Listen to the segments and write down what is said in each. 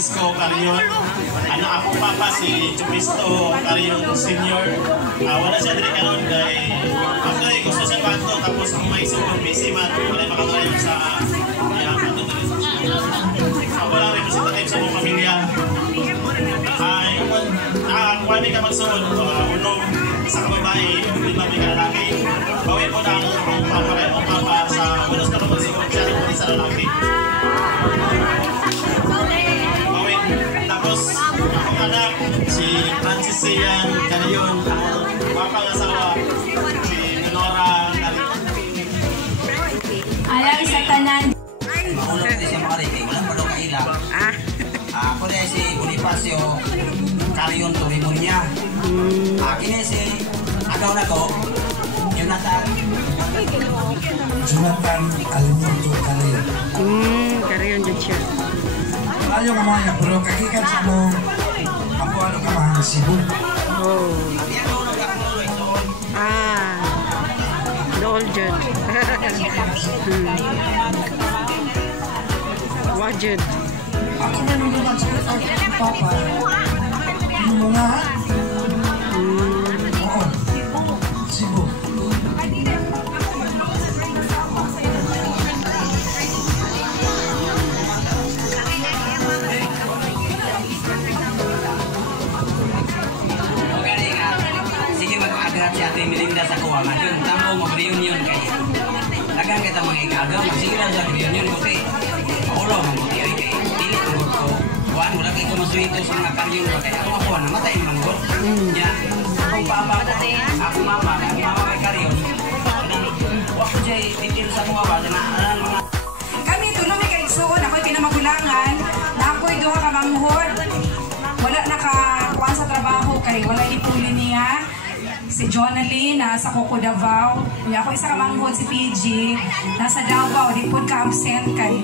Francisco Carion. Anak ako papa si Chupisto Carion Senior. Wala siya diri karon kay after gusto siya kanto tapos kung may sugod busy man wala makatulayo sa kanto diri. Wala rin sa tatim sa mga pamilya. Ay kuwani ka magsuod unong sa babae, hindi ba may lalaki. Bawin mo na ang papa sa unos na pagsigod siya rin sa lalaki. Tapos, akong anak, si Francis Ian Carion, papang asawa, si Nora Carion. Alam sa tanan. Maulog din siya makariting, walang palo kaila. Ako din si Bonifacio Carion Torimonia. Akin si, agaw na ko, Jonathan Almonto Carion. Carion dyan siya. Ayaw ka mga bro, kakikan sa mong ako ano ka mga Cebu. Oh. Dool dyan. Wajud. Ako na nung naman sa papa. Yung mga oo, Cebu. Si Ate Melinda sa Kuwangan yun, tambo mag-reunion kayo. Lagang kita mga ikagaw, magsigilan sa reunion buti. Paulo, mabuti ay kayo. Dili ko ko. Kuwan, wala kayo kumasuito sa mga karyon ba kaya ako ako namatay yung manggot. Yan. Kung papa ko, ako mama kay karyon. Wako dyan, titil sa mga ba, na mga... Kami tulong may kaigsoon, ako'y pinamagulangan, na ako'y duha ka manghod. Wala nakakuan sa trabaho kay wala ipuli niya. Si Jonalie nasa Coco Davao. Ako isa ka manghod si PG nasa Davao. Di po ka absent kay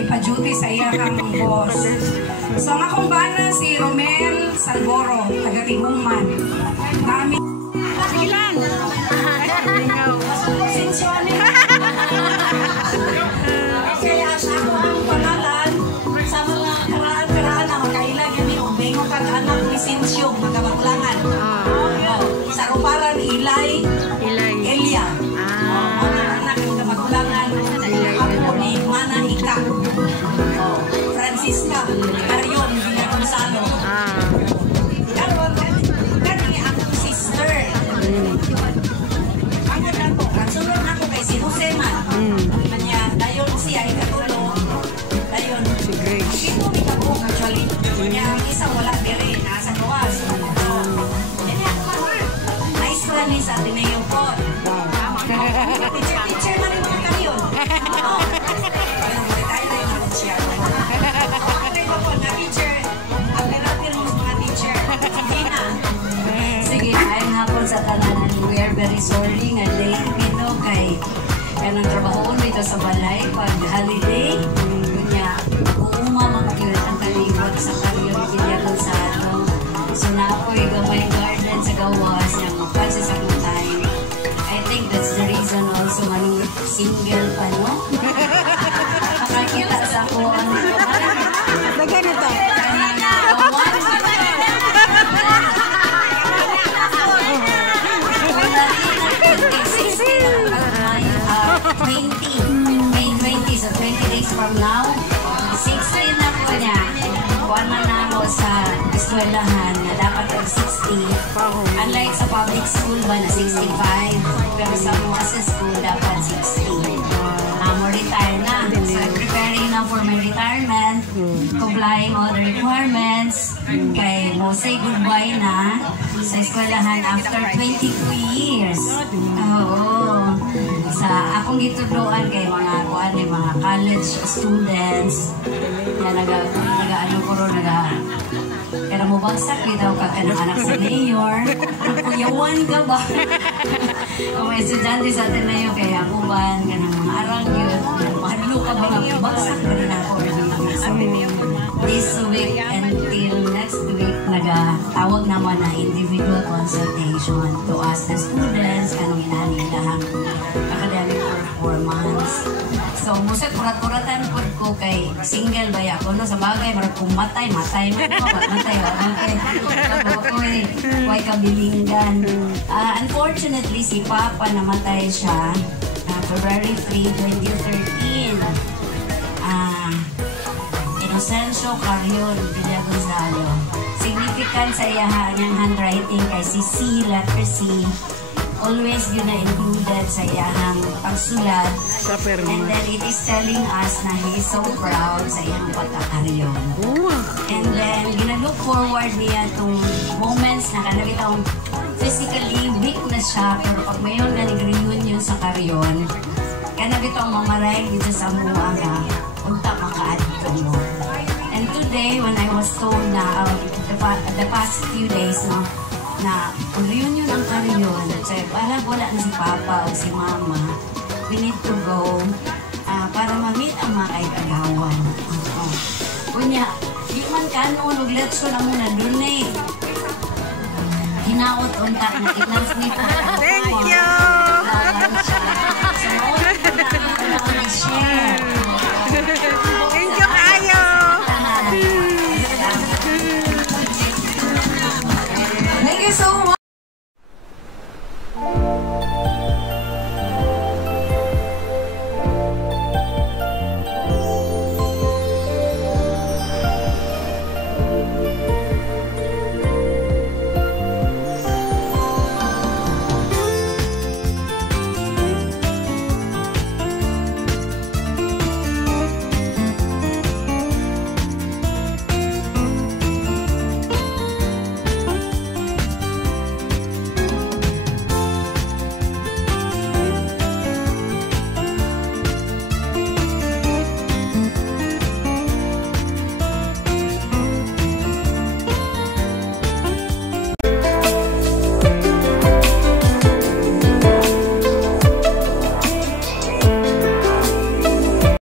ipa-duty sa iya kang boss. So ang akong bana si Romel Salvoro, taga-Tiguman. Namin sige lang. Kaya sa ang pangalan sa mga karaan-karaan na makailag yun yung bengo kang anak ni Sinsyong magkabaklangan. Sa ruparan Ilay Elia. Mga anak ng magkabaklangan ako ni Mana Ika. Francisca Carion Villa Gonzalo. Kani akong sister. Sunod ako kay si Jose Man. Kanya, dayon siya ikatulong. Dayon. Si Grace. Ito may kabuk actually. Kanya, ang isa wala diri. Nasa gawas. Nice ko lang sa Ateneo po. Teacher na rin mga karyon. Parang tayo na yung mga teacher. Okay ba po na teacher? Ang natin mga teacher. Sige na. Sige, ayun hapon sa tanan. We are very sorry nga late dito kay kanang trabahoon dito sa balay pag holiday. Kunya, uuma mag-cute ang kalibot sa Carion Villa Gonzalo. So naapoy gamay garden sa gawas yung magpansa sa kong time. I think that's the reason also manong single pa, no? Nakakita sa ako ang Bagay na to. May 20, so 20 days from now, 16 na po niya. Kuwan man na ako sa eskwelahan na dapat ang 60. Unlike sa public school ba na 65, pero sa mga sa school dapat 60. Mo retire na. So preparing na for my retirement, complying all the requirements, kay mo say goodbye na sa eskwelahan after 22 years. Oo. Sa akong gituduan kay mga kuan ni mga college students na naga-ano ko ro kaya mo bagsak daw ka kanang anak sa mayor. Kuyawan ka ba? Kung may estudyante sa Ateneo kaya ako ba kanang mga arang yun. Mahadlo ka ba nga bagsak ka rin ako. This week until next week nagatawag naman na individual consultation to ask the students kanong inanilahang academic performance. So, musat kurat-kuratan po ko kay single ba ako, no? Sa bagay, marag kung matay mo, matay. Huwag kabilinggan. Unfortunately, si Papa namatay siya February 3, 2013. Inocencio Carrion Villa Gonzalo. Significant sa iyang handwriting kay si C, letter C. Always yun na included sa iyang pagsulat. And then it is telling us na he is so proud sa iyang pagkakaryon. And then ginalook forward niya itong moments na kanabitang physically weak na siya, pero pag mayon na nag-reunion sa karyon, kanabitang mamaray dito sa mua nga unta makaadto mo. And today, when I was told na the past few days, no, na reunion ang karyon, so parang wala na si Papa o si Mama, we need to go para ma-meet ang mga kaibigan. Kunya, di man kanon, ugletso na muna dun eh. Hinaot unta na enough ni po. Thank you! So, na share. Thank you kayo! Thank you so